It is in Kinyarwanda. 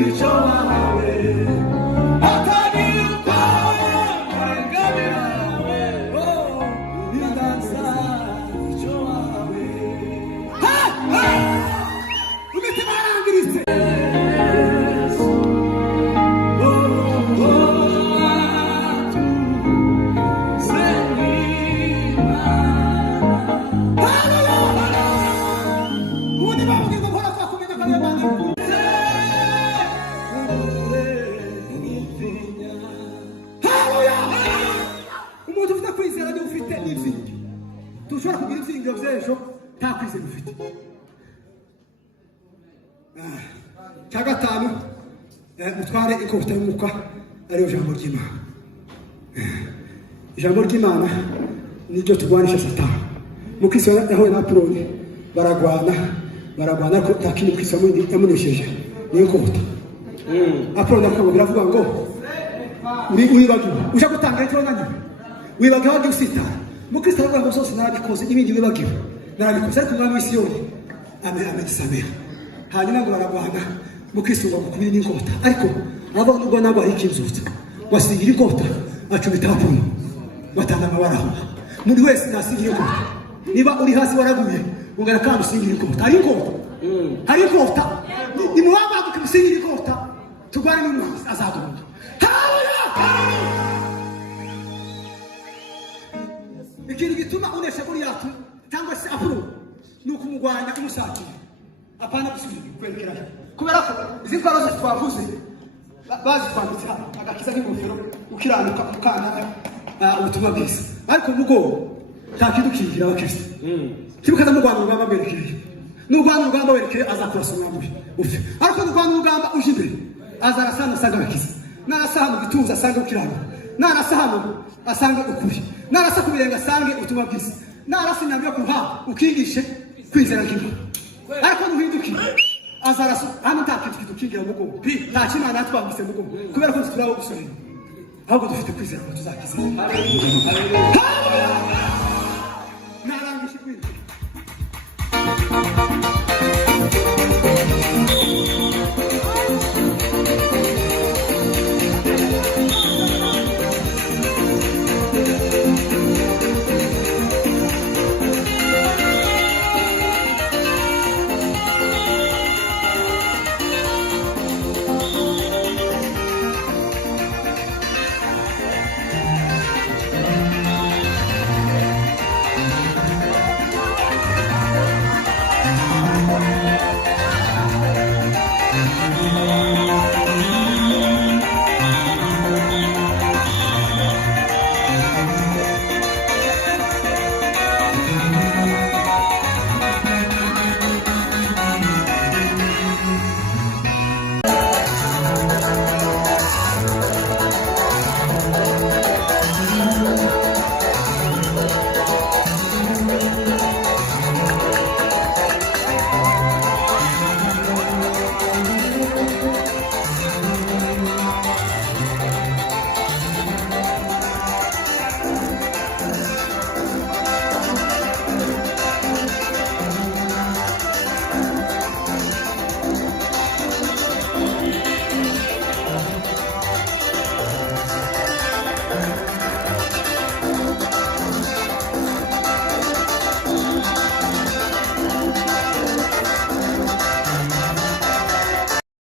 icyo wahawe atari uko ingabirawe inganza icyo wahawe imitima yarangiritse umuntu ufite kwizera niwe ufite n'ibyiringiro. Tushobora kugira ibyiringiro by'ejo nta kwizera ufite. Cya gatanu, mutware ikota y'umwuka ariyo jambo ry'Imana. Ijambo ry'Imana niryo turwanisha Satani. Mukristo yahuye na Apoloni baragwana ariko nta kindi Kristo yamunesheje niyo kota. Apoloni akamubwira avuga ngo wibagiwe uje gutanga icyo nanjye wibagiwe wagiye usitara. Mukristo aravuga ngo zose narabikoze ibindi wibagiwe narabikoze ariko umwami w'isi yose amegisamera. Hanyuma ngo baragwana Mukristo ngo kubiri n'inkota ariko abo nubwo nabwo ari ikinzutse wasigira inkota acubita Apoloni batanga amabara aho muri wese nasigira inkota. Niba uri hasi waraguye ungana kandi usingira inkota hari inkota ni muwaba kumusingira inkota tugwane n'umwanzi azadunda. Ikintu gituma unesha Goliyati cyangwa se Apoloni ni ukumugwanya umusatira apana gusubira kwerekera kubera ko izi ntwaro zose twavuze bazikwambitse agakiza n'ingofero ukiranuka ukana ubutumwa bwiza ariko mugo nta kintu kigira abakristo kibuka n'umugwanya urugamba berekeye n'urwanya urugamba werekeye azakurasa umwami ufe ariko n'urwanya urugamba uje imbere azarasana asanga agakiza narasahana igituza asanga ukiranuka narasahana asanga ukuri narasa kubirenga asange ubutumwa bwiza narasa inyambi yo kuruhanga ukigishe kwizera nk'imana ariko nuhindukire azarasa hano nta kintu kidukingira mugongo nta kimana yatwambitse mugongo kubera ko turaho gusorera ahubwo dufite kwizera ko tuzakiza. Narangije kwizera.